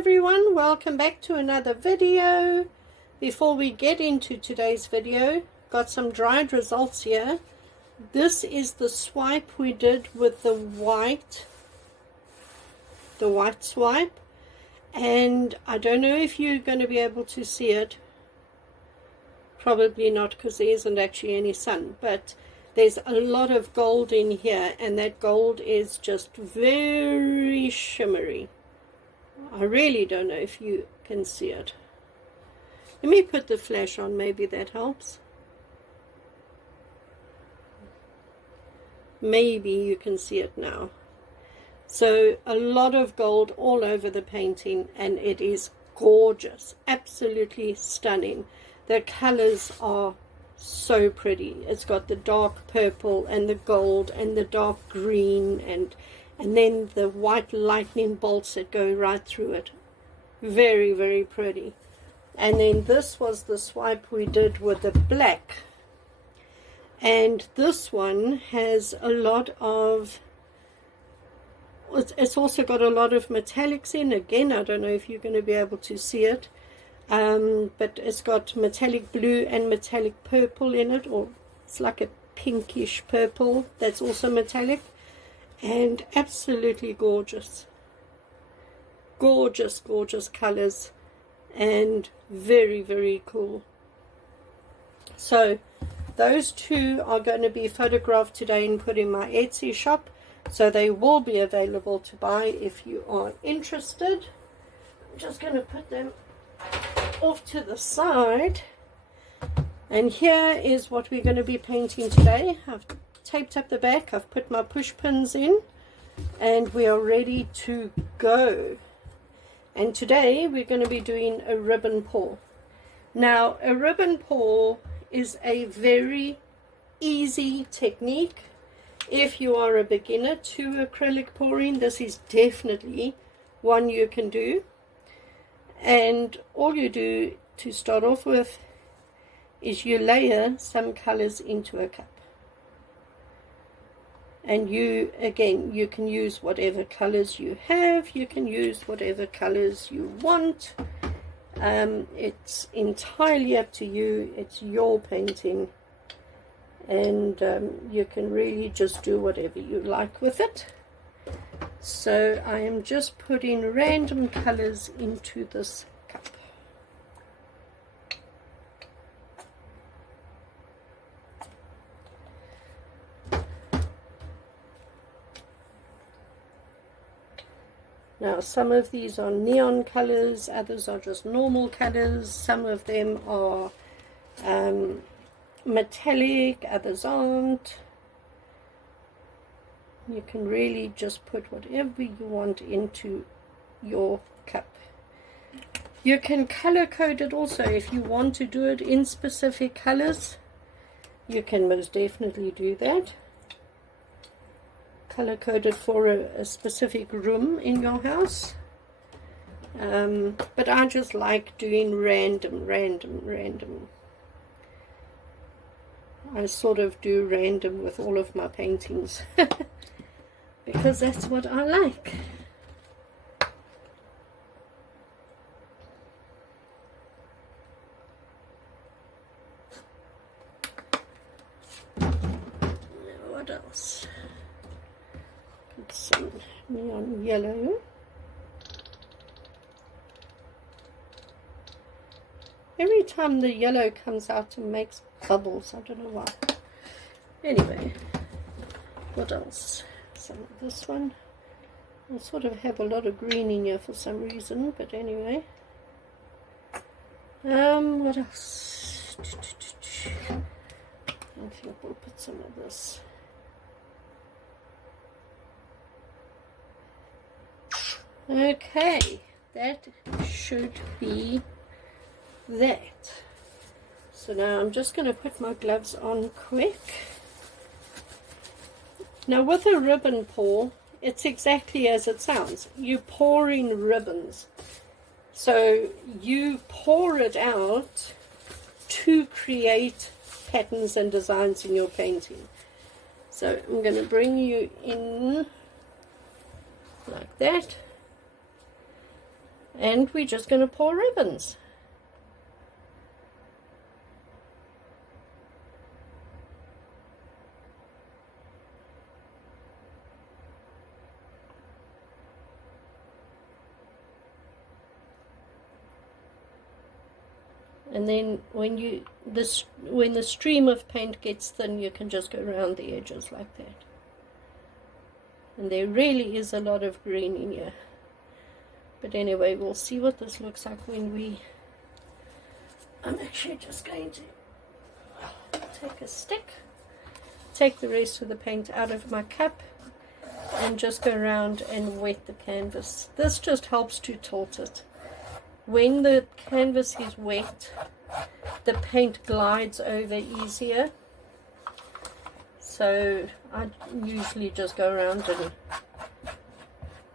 everyone, welcome back to another video. Before we get into today's video, got some dried results here. This is the swipe we did with the white swipe, and I don't know if you're going to be able to see it. Probably not, because there isn't actually any sun, but there's a lot of gold in here, and that gold is just very shimmery. I really don't know if you can see it. Let me put the flash on, maybe that helps. Maybe you can see it now. So a lot of gold all over the painting, and it is gorgeous, absolutely stunning. The colors are so pretty. It's got the dark purple and the gold and the dark green and then the white lightning bolts that go right through it. Very, very pretty. And then this was the swipe we did with the black. And this one has a lot of, it's also got a lot of metallics in. Again, I don't know if you're going to be able to see it. But it's got metallic blue and metallic purple in it, or it's like a pinkish purple that's also metallic, and absolutely gorgeous. Gorgeous, gorgeous colors, and very, very cool. So those two are going to be photographed today and put in my Etsy shop, so they will be available to buy if you are interested. I'm just going to put them off to the side, and here is what we're going to be painting today. I've taped up the back, I've put my push pins in, and we are ready to go. And today we're going to be doing a ribbon pour. Now, a ribbon pour is a very easy technique. If you are a beginner to acrylic pouring, this is definitely one you can do. And all you do to start off with is you layer some colors into a cup. And you can use whatever colors you have. You can use whatever colors you want. It's entirely up to you. It's your painting. And you can really just do whatever you like with it. So I am just putting random colors into this cup. Now some of these are neon colors, others are just normal colors, some of them are metallic, others aren't. You can really just put whatever you want into your cup. You can color code it also. If you want to do it in specific colors, you can most definitely do that. Color code it for a specific room in your house. But I just like doing random. I sort of do random with all of my paintings. Because that's what I like. What else? Put some neon yellow. Every time the yellow comes out, it makes bubbles. I don't know why. Anyway, what else? Some of this one. I sort of have a lot of green in here for some reason, but anyway. What else? I think we'll put some of this. Okay, that should be that. So now I'm just going to put my gloves on quick. Now with a ribbon pour, it's exactly as it sounds. You're pouring ribbons. So you pour it out to create patterns and designs in your painting. So I'm going to bring you in like that. And we're just going to pour ribbons. And then when the stream of paint gets thin, you can just go around the edges like that. And there really is a lot of green in here. But anyway, we'll see what this looks like when I'm actually just going to take a stick, take the rest of the paint out of my cup, and just go around and wet the canvas. This just helps to tilt it. When the canvas is wet, the paint glides over easier. So I usually just go around and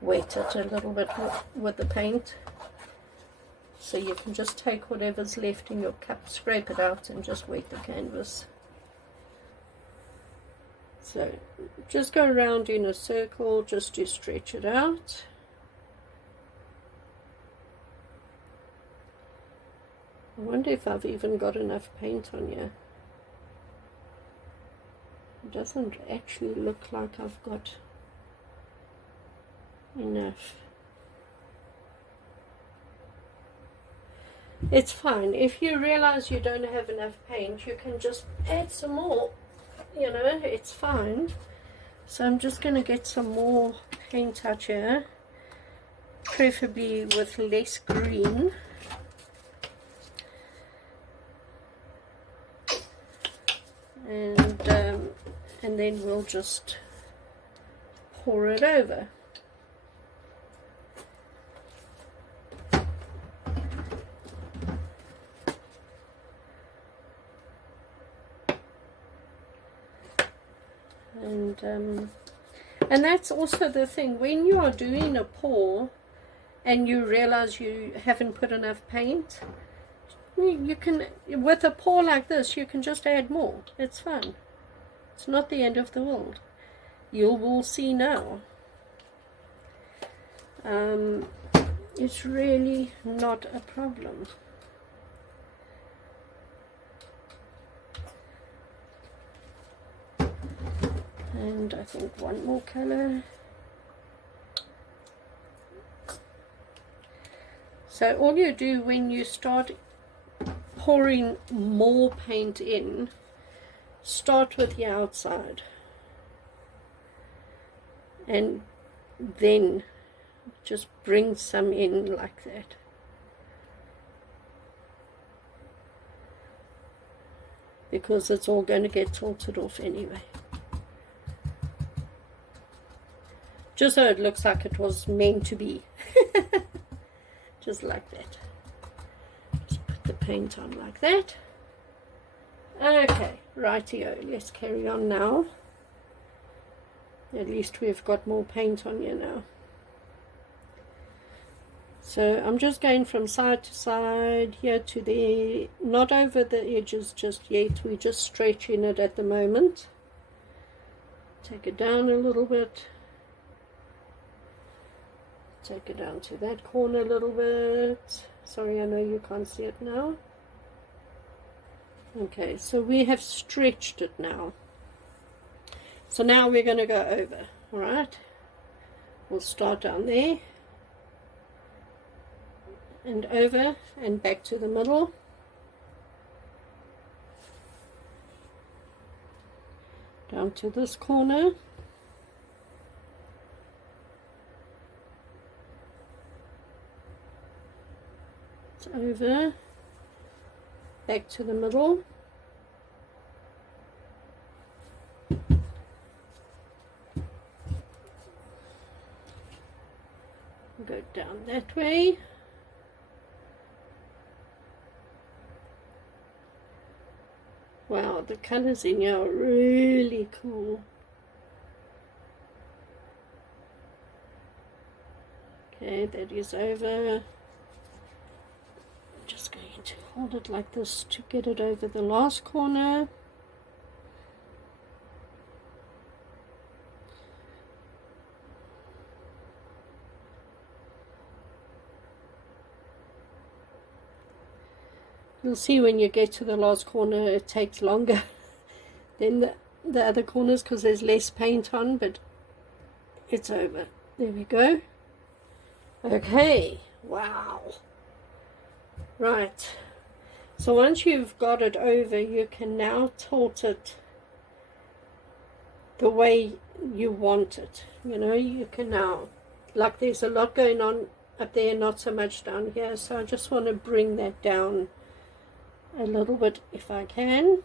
wet it a little bit with the paint. So you can just take whatever's left in your cup, scrape it out, and just wet the canvas. So just go around in a circle just to stretch it out. I wonder if I've even got enough paint on here. It doesn't actually look like I've got enough. It's fine. If you realize you don't have enough paint, you can just add some more. You know, it's fine. So I'm just going to get some more paint out here, preferably with less green. And then we'll just pour it over. And that's also the thing, when you are doing a pour and you realize you haven't put enough paint, you can, with a pour like this, you can just add more. It's fun. It's not the end of the world. You will see now. It's really not a problem. And I think one more color. So all you do when you start pouring more paint in, start with the outside and then just bring some in like that. Because it's all going to get tilted off anyway. Just so it looks like it was meant to be. Just like that. Just put the paint on like that. Okay, rightio, let's carry on now. At least we've got more paint on here now. So I'm just going from side to side, here to there, not over the edges just yet. We're just stretching it at the moment. Take it down a little bit. Take it down to that corner a little bit. Sorry, I know you can't see it now. Okay, so we have stretched it now. So now we're going to go over, alright? We'll start down there. And over and back to the middle. Down to this corner. It's over. Back to the middle. Go down that way. Wow, the colors in here are really cool. Okay, that is over. I'm just going to hold it like this to get it over the last corner. You'll see when you get to the last corner it takes longer than the other corners because there's less paint on, but it's over. There we go. Okay, wow. Right, so once you've got it over, you can now tilt it the way you want it. You know, you can now, like there's a lot going on up there, not so much down here, so I just want to bring that down a little bit if I can.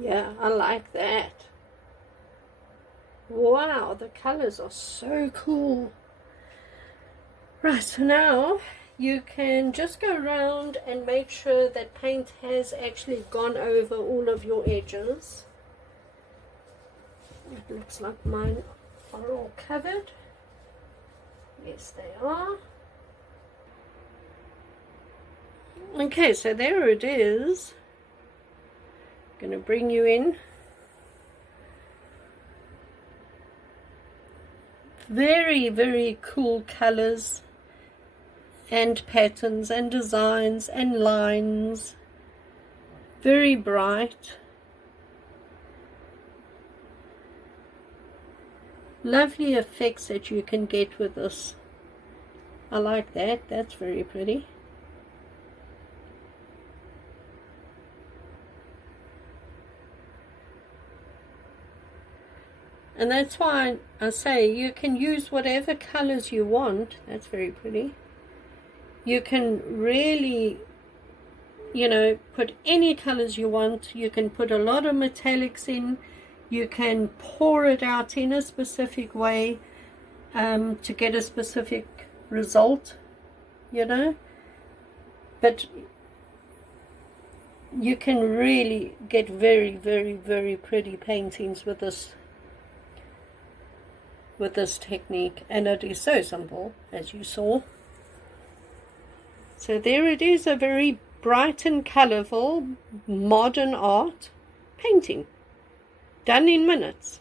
Yeah, I like that. Wow, the colors are so cool. Right, so now you can just go around and make sure that paint has actually gone over all of your edges. It looks like mine are all covered. Yes, they are. Okay, so there it is. Going to bring you in. Very, very cool colors and patterns and designs and lines. Very bright. Lovely effects that you can get with this. I like that. That's very pretty. And that's why I say you can use whatever colors you want. That's very pretty. You can really, you know, put any colors you want. You can put a lot of metallics in. You can pour it out in a specific way to get a specific result, you know. But you can really get very, very, very pretty paintings with this technique, and it is so simple, as you saw. So there it is, a very bright and colorful modern art painting done in minutes.